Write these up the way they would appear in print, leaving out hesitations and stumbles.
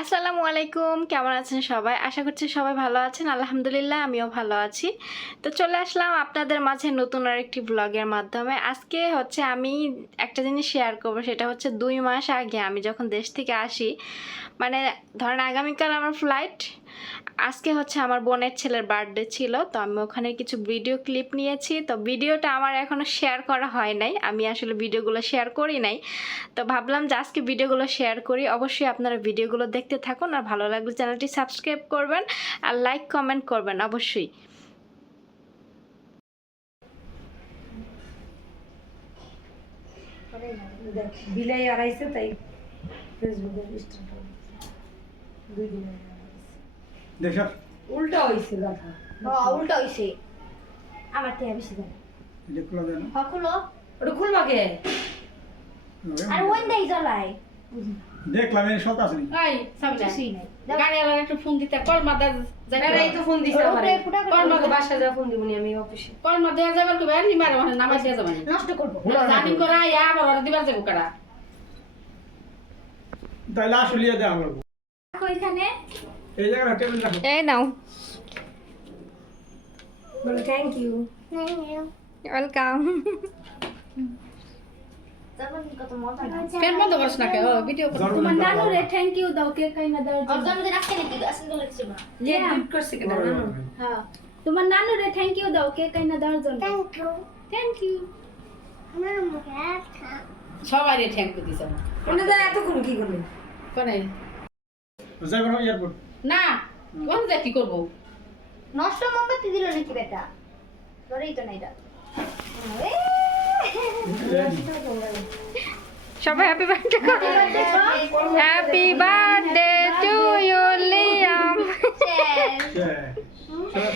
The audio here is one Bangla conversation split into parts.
আসসালামু আলাইকুম, কেমন আছেন সবাই? আশা করছি সবাই ভালো আছেন। আলহামদুলিল্লাহ আমিও ভালো আছি। তো চলে আসলাম আপনাদের মাঝে নতুন আরেকটি ব্লগের মাধ্যমে। আজকে হচ্ছে আমি একটা জিনিস শেয়ার করবো, সেটা হচ্ছে 2 মাস আগে আমি যখন দেশ থেকে আসি, মানে ধরেন আগামীকাল আমার ফ্লাইট, আজকে হচ্ছে আমার বোনের ছেলের বার্থডে ছিল, তো আমি ওখানে কিছু ভিডিও ক্লিপ নিয়েছি। তো ভিডিওটা আমার এখনও শেয়ার করা হয় নাই, আমি আসলে ভিডিওগুলো শেয়ার করি নাই। তো ভাবলাম যে আজকে ভিডিওগুলো শেয়ার করি। অবশ্যই আপনারা ভিডিওগুলো দেখতে থাকুন, আর ভালো লাগলে চ্যানেলটি সাবস্ক্রাইব করবেন আর লাইক কমেন্ট করবেন অবশ্যই। বিলাই আড়াইছে তাই ফেসবুকে স্টার্ট হলো 2 দিন দেখো উল্টা হইছে কথা উল্টা হইছে আমার থেকে বেশি দেন এটা খুলে দেন হকুলো ওটা খুলবা কে আর ওই দেই জ্বলাই দেখলাম এই শত আছে এই সামনে কিছুই নাই গাড়ি আলাদা একটু ফোন দিতে কল মাদা আরে এই তো ফোন দিছে আমারে ফুটা কল আমাকে মাদা বাসা যা ফোন দিবনি আমি অফিসে কল মাদা যাবার কবে নি মারে মানে নামাই দিয়ে যাবানি নষ্ট করব জানি করা ইয়া আবার ওরা দিবার যাবো কারা তাইলে আসলিয়ে দেওয়া লাগবে এখানে এই জায়গাটা টেবিল রাখো এই নাও, বলে থ্যাংক ইউ ওয়েলকাম। তখন কত মজা না ফের বন্ধ করছ না কে ও ভিডিও কর তোমার নানুরে থ্যাংক ইউ দাও কেক কাইনা দাও অর্জন মধ্যে রাখতে নাকি আসলে লাগছে না যে গিফট করছে কেন জানো হ্যাঁ তোমার নানুরে থ্যাংক ইউ দাও কেক কাইনা দেওয়ার জন্য থ্যাংক ইউ সবাই রে থ্যাংক ইউ দিছ ওনে দা এতক্ষণ কি করলে কোনে যাই বড় এয়ারপোর্ট না কোন যা কি করব নষ্ট মোমবাতি দিল নাকি বেটা ধরেই তো নাই সবাই হ্যাপি বার্থডে করো। Happy birthday to you Liam.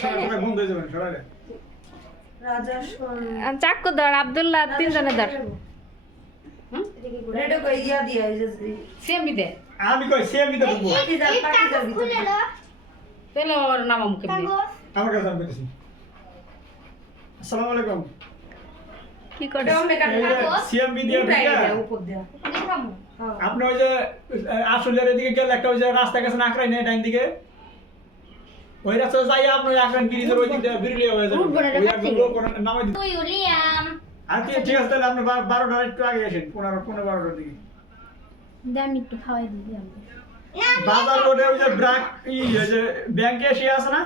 সবাই বন্ধ হয়ে যাবেন সবাই রাজা শোন চাকু ধর, আব্দুল্লাহ, তিনজনে ধর। রেডো কই ইয়া দিয়া এই যে সেম বিদে আমি কই সেম দিতে দেবো পাকিজার পাকিজার ভিতরে খুলে দাও তেলে ওর নাম মুখে দি আমার কাছে আমি বলছি আসসালামু আলাইকুম কি করে? দাও মেকার সিএমবি দিয়ে উঠাই ঢুকে দাও উপর দিয়া দেখামু হ্যাঁ আপনি ওই যে আসলের এদিকে গেলে একটা ওই যে রাস্তা গেছে না আঁকড়াই নেই ডাইন দিকে, ওই রাস্তা যাই আপনি আঁকড়ান ব্রিজের ওই দিক দিয়ে বিরলি হয়ে যাবে ওই একদম লোক নামাই দিতে। তুই উলিয়াম আর ঠিক আছে, তাহলে আপনি 12টার একটু আগে আসেন, 15-12টার দিকে দে আমি একটু খাওয়াই দিই আমি বাজার রোডে ওই যে ব্রাক ওই যে ব্যাংকে এসে আছে না,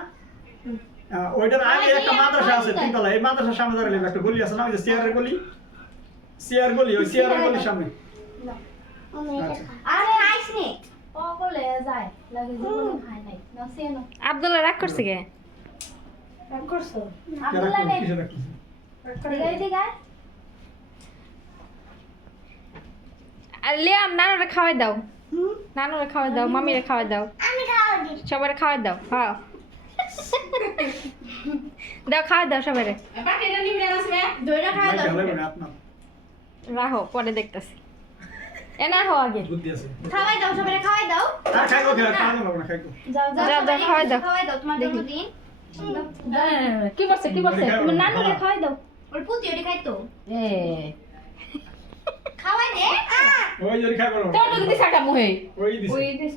ওইটার আগে একটা মাদ্রাসা আছে তিনতলা, এই মাদ্রাসার সামনে দাঁড়ালে একটা গলি আছে না, ওই যে সিআর গলি ওই সিআর গলির সামনে। আচ্ছা আরে আইস নে সকলে যায় লাগে জীবনে খাই নাই না সেনো আব্দুল্লাহ রাগ করছে কে? রাগ করছো আব্দুল্লাহ নে কিসে রাখতেছি দিগাই দিগাই আর লিয়াম, নানুরে খাওয়াই দাও, নানুরে খাওয়াই দাও, মামিরে খাওয়াই দাও, আমি খাওয়া দি সবারে খাওয়াই দাও। হ্যাঁ দাও, খাওয়াই দাও সবারে। পাটিটা নিমে আসবে দইরা খাওয়া ভাই দাও ভালো করে আপনার রাখো, পরে দেখতেছি। এ না হো আগে বুদ্ধি আছে খাওয়াই দাও সবাই খাওয়াই দাও আর খাইবো খেলা খাওয়ানো লাগবে না, খাইবো যাও যাও যাও যাও, খাওয়াই দাও। খাওয়াই দাও তোমার জন্মদিন কি করছে কি করছে তোমার নানুরে খাওয়াই দাও ওর পুতি ওটি খাইতো এ খাওয়াই দে ওই জরি খাইবো না, তোর যদি সাটা মুহে ওই দিছে ওই দিছ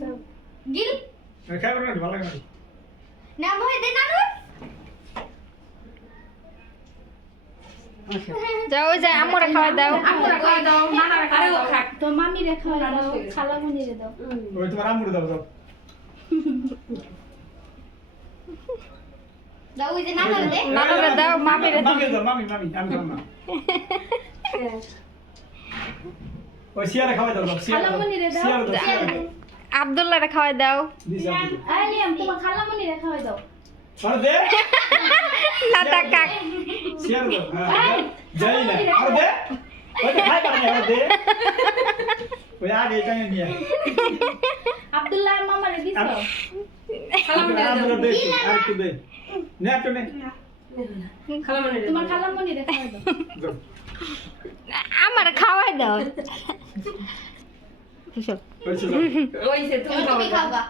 গিল খাইবো না, ভালো লাগে না। না মোহে দে নানু যাও, ওই যে আম্মুরে খাওয়াই দাও। আমরা খাওয়া দাও নানারা খাওয়া দাও তো মামি রে খাওয়াই দাও খালামুনি রে দাও ওই তোমার আম্মুরে দাও দাও দাও ওই যে নানু দে নানুরে দাও, মামিরে দাও। মামি আমি খাবো না, ওই সিয়ারে খাওয়াই দাও সিয়ারে দাও খালামুনি রে দাও। সিয়ারে দাও সিয়ারে দাও আব্দুল্লাহরে খাওয়াই দাও। দিছে আই লিয়াম তোমার খালামুনি রে খাওয়াই দাও আর দে লাতা কাক। সিয়ারে দাও হ্যাঁ যাই না আর দে ওই তো খাই পারে আর দে ওই আগে এটা নিয়ে আব্দুল্লাহ আর মামা রে দিছ আম্মুরে দে আর একটু দে নে একটু নে খালামনে তোমার খালামুনি রে খাওয়াই দাও যাও আমার খাওয়াই দাও। ওই ওইছে তুমি তুমি খাওয়া খাওয়া